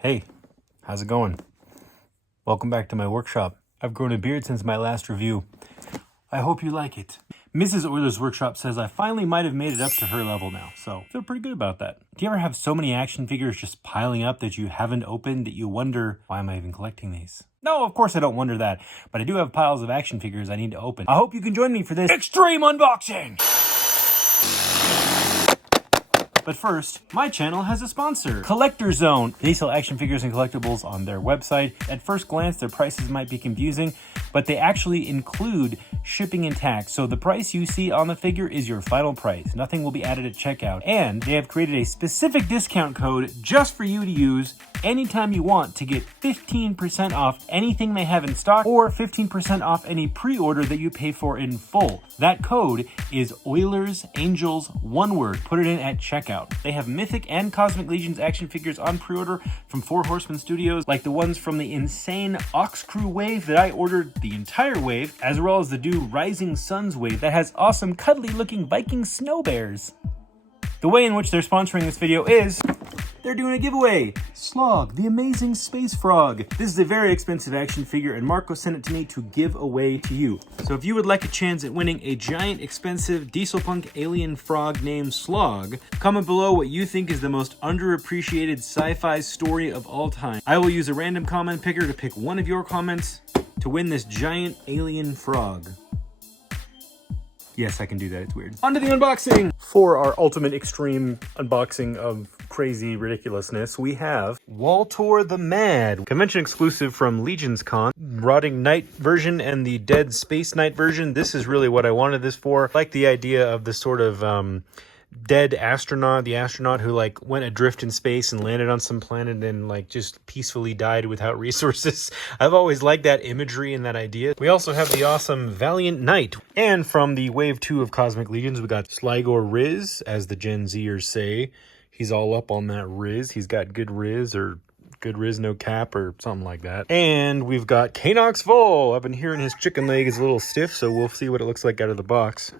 Hey, how's it going? Welcome back to my workshop. I've grown a beard since my last review. I hope you like it. Mrs. Euler's workshop says I finally might have made it up to her level now, so I feel pretty good about that. Do you ever have so many action figures just piling up that you haven't opened that you wonder, why am I even collecting these? No, of course I don't wonder that, but I do have piles of action figures I need to open. I hope you can join me for this extreme unboxing! But first, my channel has a sponsor, Collector Zone. They sell action figures and collectibles on their website. At first glance, their prices might be confusing, but they actually include shipping and tax. So the price you see on the figure is your final price. Nothing will be added at checkout. And they have created a specific discount code just for you to use anytime you want to get 15% off anything they have in stock or 15% off any pre-order that you pay for in full. That code is Euler's Angels, one word. Put it in at checkout. They have Mythic and Cosmic Legion's action figures on pre-order from 4 Horsemen Studios, like the ones from the insane Ox Crew wave that I ordered the entire wave, as well as the new Rising Suns wave that has awesome cuddly looking Viking snow bears. The way in which they're sponsoring this video is they're doing a giveaway. Slog, the amazing space frog. This is a very expensive action figure and Marco sent it to me to give away to you. So if you would like a chance at winning a giant expensive diesel punk alien frog named Slog, comment below what you think is the most underappreciated sci-fi story of all time. I will use a random comment picker to pick one of your comments to win this giant alien frog. Yes, I can do that. It's weird. On to the unboxing! For our ultimate extreme unboxing of crazy ridiculousness, we have Waltor the Mad. Convention exclusive from Legion's Con. Rotting Knight version and the Dead Space Knight version. This is really what I wanted this for. I like the idea of the sort of dead astronaut, the astronaut who like went adrift in space and landed on some planet and like just peacefully died without resources. I've always liked that imagery and that idea. We also have the awesome Valiant Knight. And from the Wave 2 of Cosmic Legions, we got Slygor Ryz, as the Gen Zers say. He's all up on that Ryz. He's got good Ryz, or good Ryz, no cap, or something like that. And we've got Kanoxx Vull. I've been hearing his chicken leg is a little stiff, so we'll see what it looks like out of the box.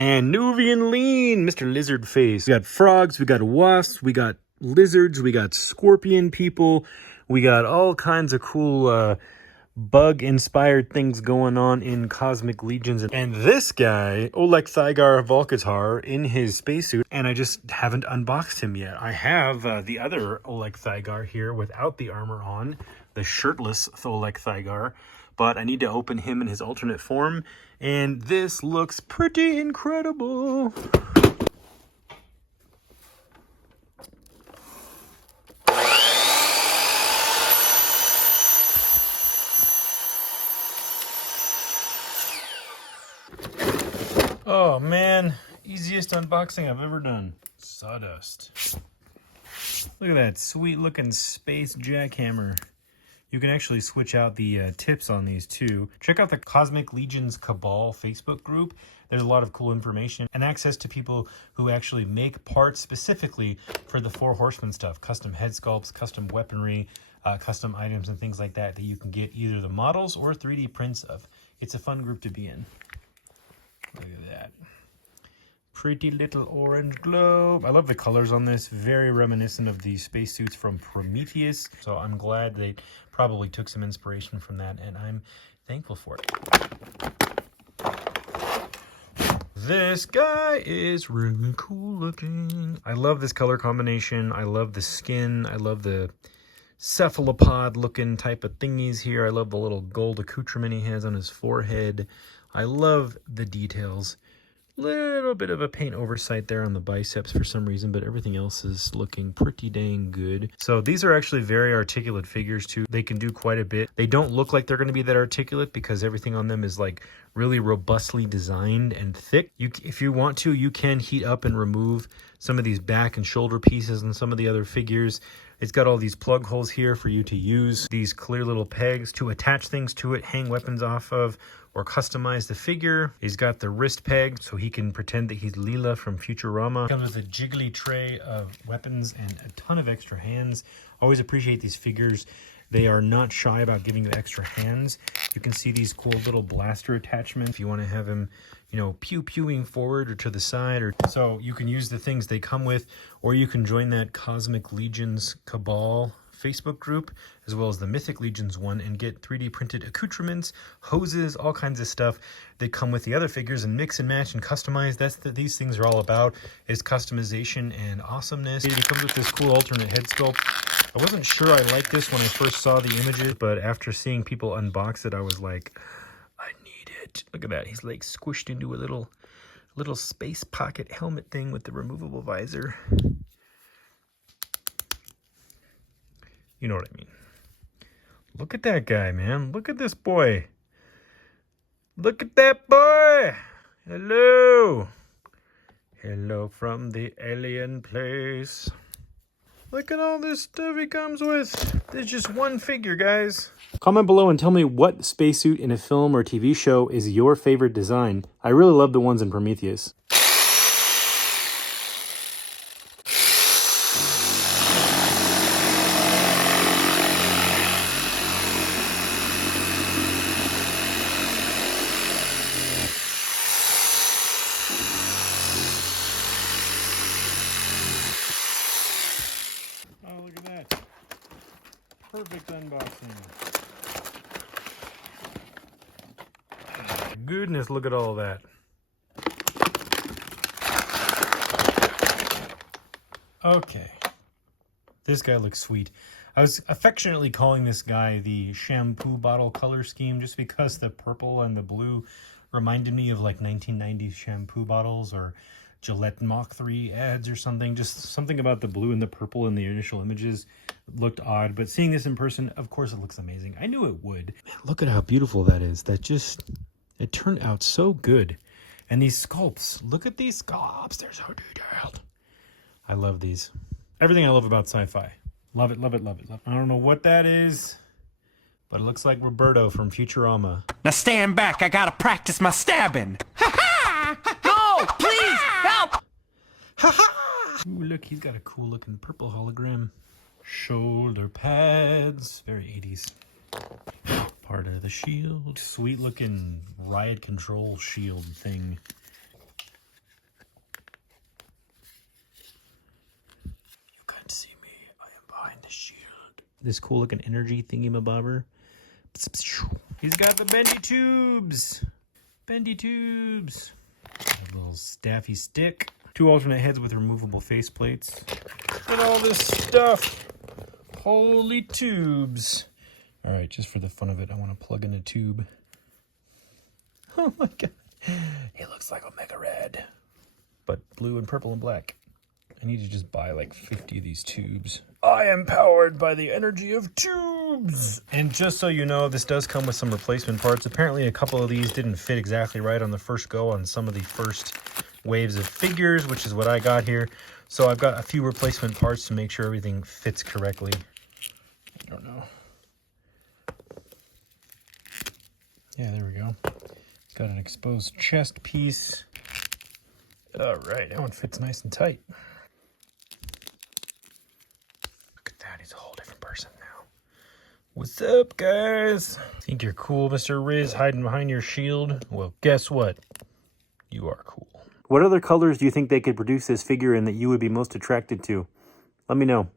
And Novuenn Leen, Mr. Lizard Face. We got frogs, we got wasps, we got lizards, we got scorpion people, we got all kinds of cool bug-inspired things going on in Cosmic Legions. And this guy, Olex Thygar Volkatar, in his spacesuit, and I just haven't unboxed him yet. I have the other Olex Thygar here without the armor on, the shirtless Olex Thygar. But I need to open him in his alternate form, and this looks pretty incredible. Oh man, easiest unboxing I've ever done. Sawdust. Look at that sweet looking space jackhammer. You can actually switch out the tips on these too. Check out the Cosmic Legions Cabal Facebook group. There's a lot of cool information and access to people who actually make parts specifically for the 4 Horsemen stuff. Custom head sculpts, custom weaponry, custom items and things like that that you can get either the models or 3D prints of. It's a fun group to be in. Look at that. Pretty little orange globe. I love the colors on this. Very reminiscent of the spacesuits from Prometheus. So I'm glad they probably took some inspiration from that, and I'm thankful for it. This guy is really cool looking. I love this color combination. I love the skin. I love the cephalopod looking type of thingies here. I love the little gold accoutrement he has on his forehead. I love the details. Little bit of a paint oversight there on the biceps for some reason, but everything else is looking pretty dang good. So these are actually very articulate figures too. They can do quite a bit. They don't look like they're going to be that articulate because everything on them is like really robustly designed and thick. If you want to, you can heat up and remove some of these back and shoulder pieces and some of the other figures. It's got all these plug holes here for you to use these clear little pegs to attach things to it, hang weapons off of, or customize the figure. He's got the wrist peg so he can pretend that he's Leela from Futurama. Comes with a jiggly tray of weapons and a ton of extra hands. Always appreciate these figures. They are not shy about giving you extra hands. You can see these cool little blaster attachments if you want to have him, you know, pew-pewing forward or to the side. Or so you can use the things they come with, or you can join that Cosmic Legions Cabal Facebook group, as well as the Mythic Legions one, and get 3D printed accoutrements, hoses, all kinds of stuff that come with the other figures, and mix and match and customize. That's what these things are all about, is customization and awesomeness. It comes with this cool alternate head sculpt. I wasn't sure I liked this when I first saw the images, but after seeing people unbox it, I was like, I need it. Look at that. He's like squished into a little space pocket helmet thing with the removable visor. You know what I mean. Look at that guy, man. Look at this boy. Look at that boy. Hello. Hello from the alien place. Look at all this stuff he comes with. There's just one figure, guys. Comment below and tell me what spacesuit in a film or TV show is your favorite design. I really love the ones in Prometheus. Oh, look at that. Perfect unboxing. Goodness, look at all that. Okay. This guy looks sweet. I was affectionately calling this guy the shampoo bottle color scheme just because the purple and the blue reminded me of like 1990s shampoo bottles or Gillette Mach 3 ads or something. Just something about the blue and the purple in the initial images looked odd, but seeing this in person, of course it looks amazing. I knew it would. Man, look at how beautiful that is. That just, it turned out so good. And these sculpts, look at these sculpts. They're so detailed. I love these. Everything I love about sci-fi. Love it, love it, love it, love it. I don't know what that is, but it looks like Roberto from Futurama. Now stand back, I gotta practice my stabbing. No, please, help! Ooh, look, he's got a cool looking purple hologram. Shoulder pads, very 80s. Part of the shield. Sweet looking riot control shield thing. You can't see me, I am behind the shield. This cool looking energy thingy-mabobber. He's got the bendy tubes. Bendy tubes. A little staffy stick. 2 alternate heads with removable faceplates. Look at all this stuff. Holy tubes. All right, just for the fun of it, I want to plug in a tube. Oh my god. He looks like Omega Red, but blue and purple and black. I need to just buy like 50 of these tubes. I am powered by the energy of tubes. And just so you know, this does come with some replacement parts. Apparently a couple of these didn't fit exactly right on the first go on some of the first waves of figures, which is what I got here. So I've got a few replacement parts to make sure everything fits correctly. I don't know. Yeah, there we go. It's got an exposed chest piece. All right, that one fits nice and tight. Look at that, he's a whole different person now. What's up, guys? Think you're cool, Mr. Ryz, hiding behind your shield? Well, guess what? You are cool. What other colors do you think they could produce this figure in that you would be most attracted to? Let me know.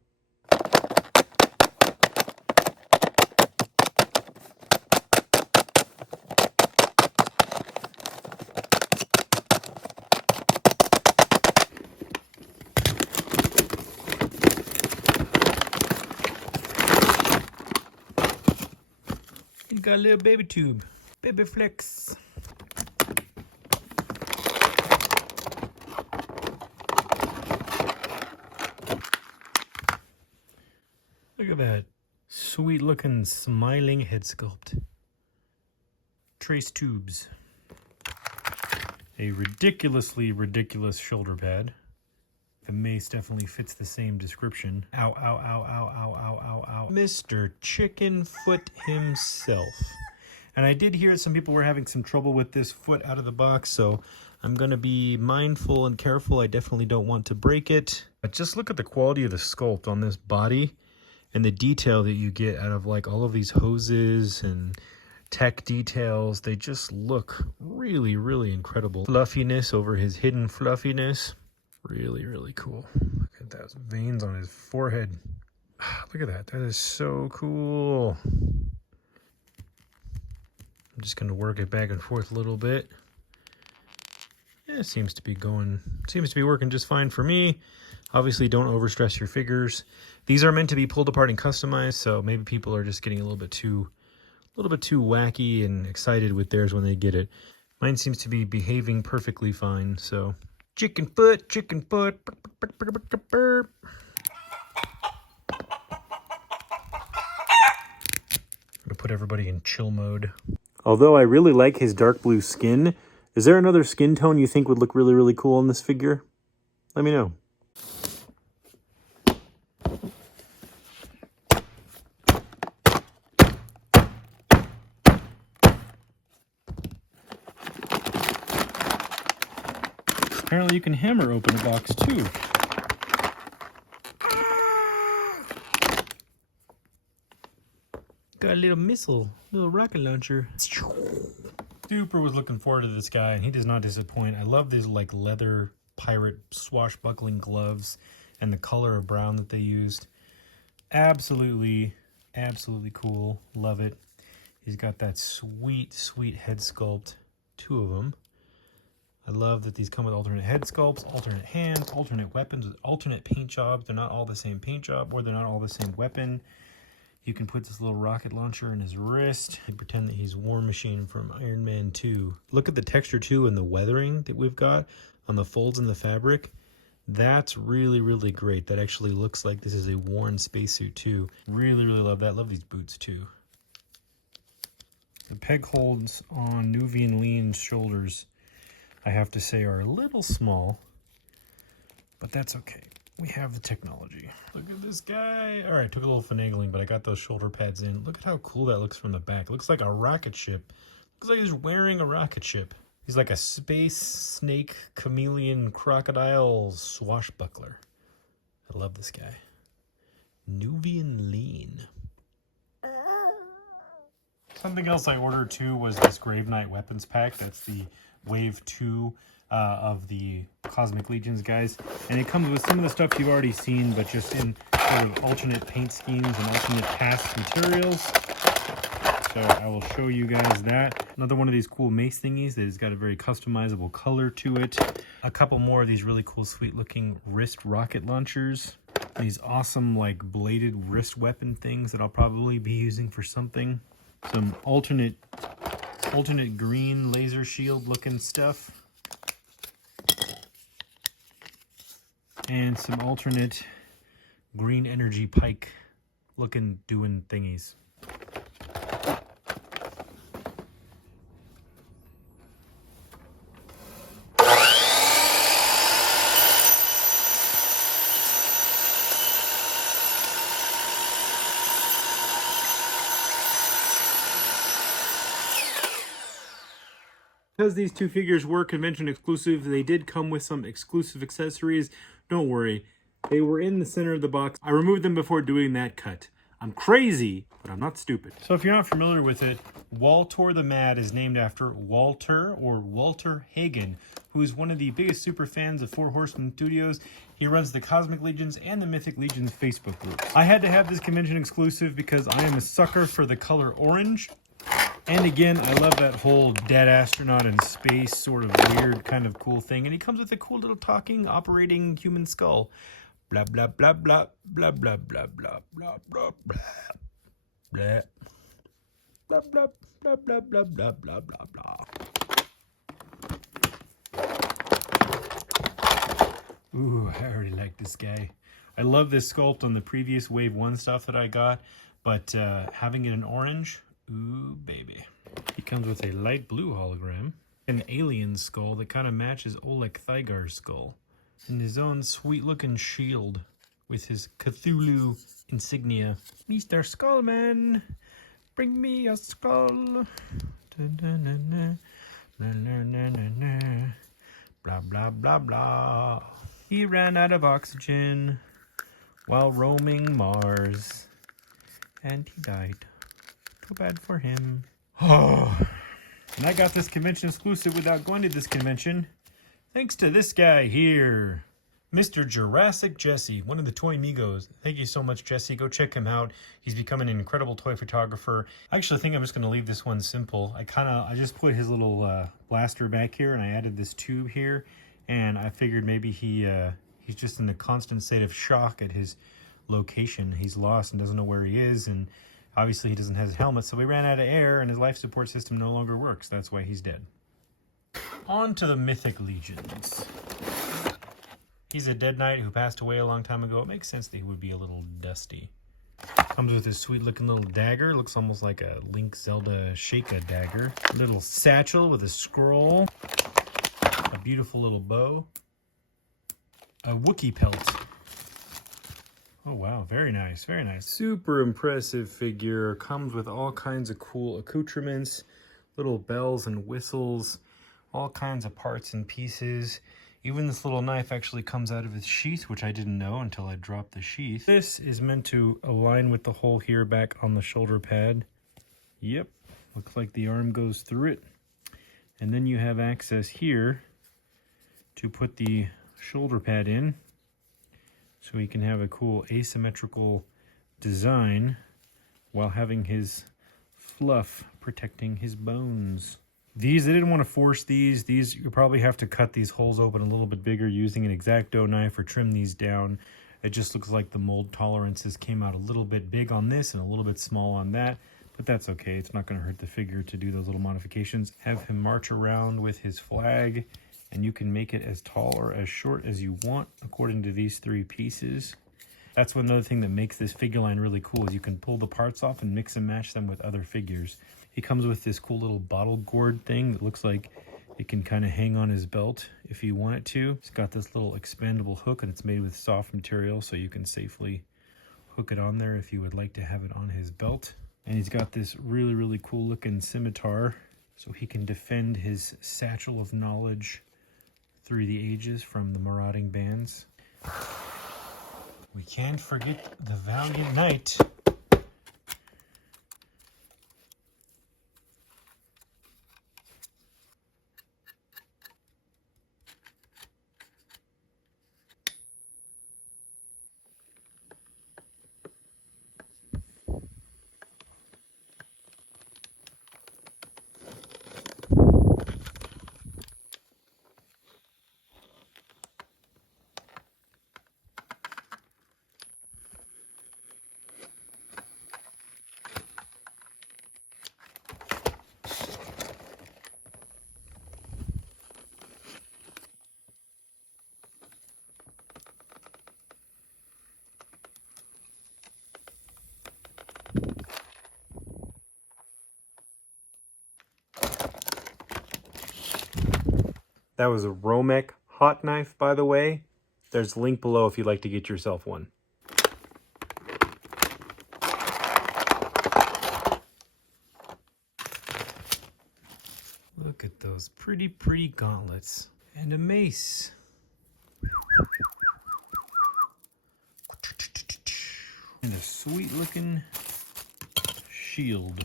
He's got a little baby tube. Baby flex. Look at that sweet looking smiling head sculpt. Trace tubes. A ridiculously ridiculous shoulder pad. The mace definitely fits the same description. Ow, ow, ow, ow, ow, ow, ow, ow. Mr. Chicken Foot himself. And I did hear some people were having some trouble with this foot out of the box, so I'm going to be mindful and careful. I definitely don't want to break it. But just look at the quality of the sculpt on this body and the detail that you get out of like all of these hoses and tech details. They just look really, really incredible. Fluffiness over his hidden fluffiness. Really, really cool. Look at those veins on his forehead. Look at that. That is so cool. I'm just going to work it back and forth a little bit. Yeah, it seems to be working just fine for me. Obviously, don't overstress your figures. These are meant to be pulled apart and customized, so maybe people are just getting a little bit too wacky and excited with theirs when they get it. Mine seems to be behaving perfectly fine, so chicken foot, chicken foot. I'm gonna put everybody in chill mode. Although I really like his dark blue skin, is there another skin tone you think would look really, really cool on this figure? Let me know. Apparently you can hammer open a box too. Got a little missile, little rocket launcher. Super was looking forward to this guy, and he does not disappoint. I love these like leather pirate swashbuckling gloves and the color of brown that they used. Absolutely, absolutely cool. Love it. He's got that sweet, sweet head sculpt. 2 of them. I love that these come with alternate head sculpts, alternate hands, alternate weapons, with alternate paint jobs. They're not all the same paint job, or they're not all the same weapon. You can put this little rocket launcher in his wrist and pretend that he's War Machine from Iron Man 2. Look at the texture too and the weathering that we've got on the folds in the fabric. That's really, really great. That actually looks like this is a worn spacesuit too. Really, really love that. Love these boots too. The peg holds on Novuenn Leen's shoulders, I have to say, are a little small, but that's okay. We have the technology. Look at this guy. All right, took a little finagling, but I got those shoulder pads in. Look at how cool that looks from the back. It looks like a rocket ship. Looks like he's wearing a rocket ship. He's like a space snake, chameleon, crocodile swashbuckler. I love this guy. Novuenn Leen. Something else I ordered too was this Grave Knight weapons pack. That's the Wave 2 of the Cosmic Legions guys. And it comes with some of the stuff you've already seen, but just in sort of alternate paint schemes and alternate cast materials. So I will show you guys that. Another one of these cool mace thingies that has got a very customizable color to it. A couple more of these really cool, sweet looking wrist rocket launchers. These awesome like bladed wrist weapon things that I'll probably be using for something. Some alternate green laser shield looking stuff. And some alternate green energy pike looking doing thingies. Because these 2 figures were convention exclusive, they did come with some exclusive accessories. Don't worry, they were in the center of the box. I removed them before doing that cut. I'm crazy, but I'm not stupid. So if you're not familiar with it, Waltor the Mad is named after Walter, or Walter Hagen, who is one of the biggest super fans of Four Horsemen Studios. He runs the Cosmic Legions and the Mythic Legions Facebook group. I had to have this convention exclusive because I am a sucker for the color orange. And again, I love that whole dead astronaut in space sort of weird kind of cool thing. And he comes with a cool little talking, operating human skull. Blah, blah, blah, blah, blah, blah, blah, blah, blah, blah, blah, blah. Blah, blah, blah, blah, blah, blah, blah, blah, blah. Ooh, I already like this guy. I love this sculpt on the previous Wave 1 stuff that I got, but having it in orange, ooh, baby. He comes with a light blue hologram, an alien skull that kind of matches Olex Thygar's skull, and his own sweet-looking shield with his Cthulhu insignia. Mr. Skullman, bring me a skull. Blah, blah, blah, blah. He ran out of oxygen while roaming Mars, and he died. Too bad for him. Oh, and I got this convention exclusive without going to this convention, thanks to this guy here, Mr. Jurassic Jesse, one of the Toy Migos. Thank you so much, Jesse. Go check him out. He's becoming an incredible toy photographer. I actually think I'm just going to leave this one simple. I just put his little blaster back here, and I added this tube here, and I figured maybe he's just in a constant state of shock at his location. He's lost and doesn't know where he is, and obviously he doesn't have his helmet, so he ran out of air, and his life support system no longer works. That's why he's dead. On to the Mythic Legions. He's a dead knight who passed away a long time ago. It makes sense that he would be a little dusty. Comes with this sweet looking little dagger. Looks almost like a Link Zelda Sheikah dagger. Little satchel with a scroll. A beautiful little bow. A Wookiee pelt. Oh wow, very nice, very nice. Super impressive figure. Comes with all kinds of cool accoutrements. Little bells and whistles. All kinds of parts and pieces. Even this little knife actually comes out of its sheath, which I didn't know until I dropped the sheath. This is meant to align with the hole here back on the shoulder pad. Yep, looks like the arm goes through it. And then you have access here to put the shoulder pad in, so he can have a cool asymmetrical design while having his fluff protecting his bones. These, I didn't want to force these. These, you probably have to cut these holes open a little bit bigger using an X-Acto knife or trim these down. It just looks like the mold tolerances came out a little bit big on this and a little bit small on that. But that's okay. It's not going to hurt the figure to do those little modifications. Have him march around with his flag, and you can make it as tall or as short as you want according to these three pieces. That's another thing that makes this figure line really cool, is you can pull the parts off and mix and match them with other figures. He comes with this cool little bottle gourd thing that looks like it can kind of hang on his belt if you want it to. It's got this little expandable hook, and it's made with soft material, so you can safely hook it on there if you would like to have it on his belt. And he's got this really, really cool looking scimitar, so he can defend his satchel of knowledge through the ages from the marauding bands. We can't forget the Valiant Knight. That was a Romek hot knife, by the way. There's a link below if you'd like to get yourself one. Look at those pretty, pretty gauntlets. And a mace. And a sweet looking shield.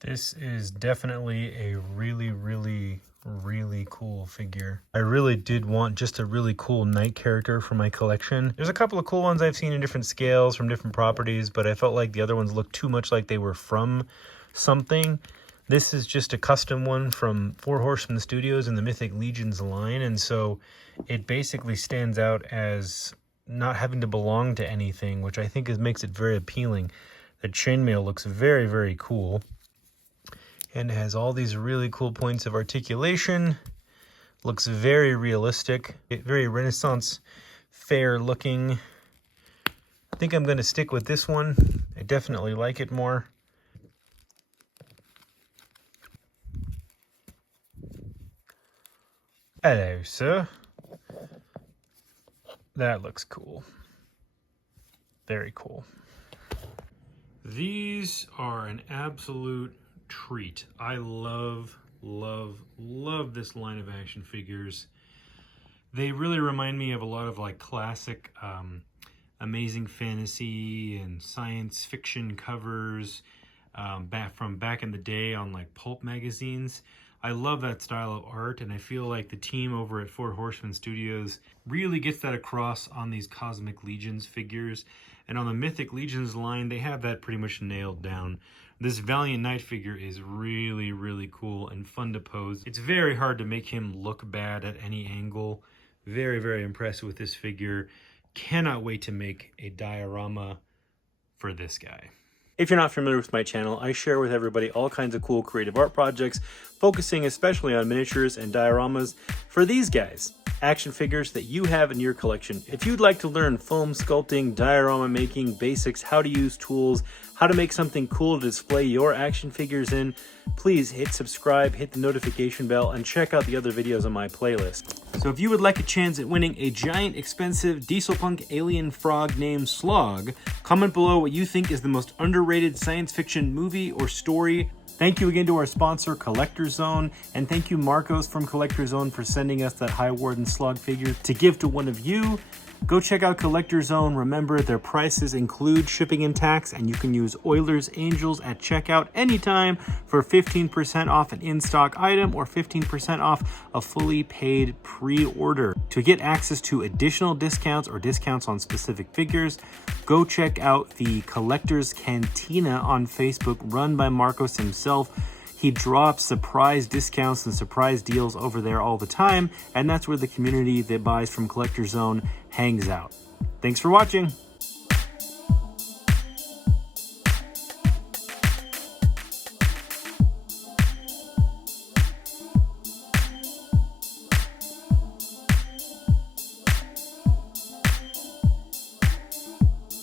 This is definitely a really, really, really cool figure. I really did want just a really cool knight character for my collection. There's a couple of cool ones I've seen in different scales from different properties, but I felt like the other ones looked too much like they were from something. This is just a custom one from 4 Horsemen Studios in the Mythic Legions line, and so it basically stands out as not having to belong to anything, which I think makes it very appealing. The chainmail looks very, very cool. And it has all these really cool points of articulation. Looks very realistic, very Renaissance fair looking. I think I'm going to stick with this one. I definitely like it more. Hello, sir. That looks cool. Very cool. These are an absolute treat. I love this line of action figures. They really remind me of a lot of like classic amazing fantasy and science fiction covers from back in the day on like pulp magazines. I love that style of art, and I feel like the team over at Four Horsemen Studios really gets that across on these Cosmic Legions figures. And on the Mythic Legions line, they have that pretty much nailed down. This Valiant Knight figure is really, really cool and fun to pose. It's very hard to make him look bad at any angle. Very, very impressed with this figure. Cannot wait to make a diorama for this guy. If you're not familiar with my channel, I share with everybody all kinds of cool creative art projects, focusing especially on miniatures and dioramas for these guys, action figures that you have in your collection. If you'd like to learn foam sculpting, diorama making, basics, how to use tools, how to make something cool to display your action figures in, please hit subscribe, hit the notification bell, and check out the other videos on my playlist. So if you would like a chance at winning a giant, expensive diesel punk alien frog named Slog, comment below what you think is the most underrated science fiction movie or story. Thank you again to our sponsor, Collector Zone, and thank you, Marcos from Collector Zone, for sending us that High Warden Slug figure to give to one of you. Go check out Collector Zone. Remember, their prices include shipping and tax, and you can use Oilers Angels at checkout anytime for 15% off an in-stock item or 15% off a fully paid pre-order. To get access to additional discounts or discounts on specific figures, go check out the Collector's Cantina on Facebook, run by Marcos himself. He drops surprise discounts and surprise deals over there all the time, and that's where the community that buys from Collector Zone hangs out. Thanks for watching.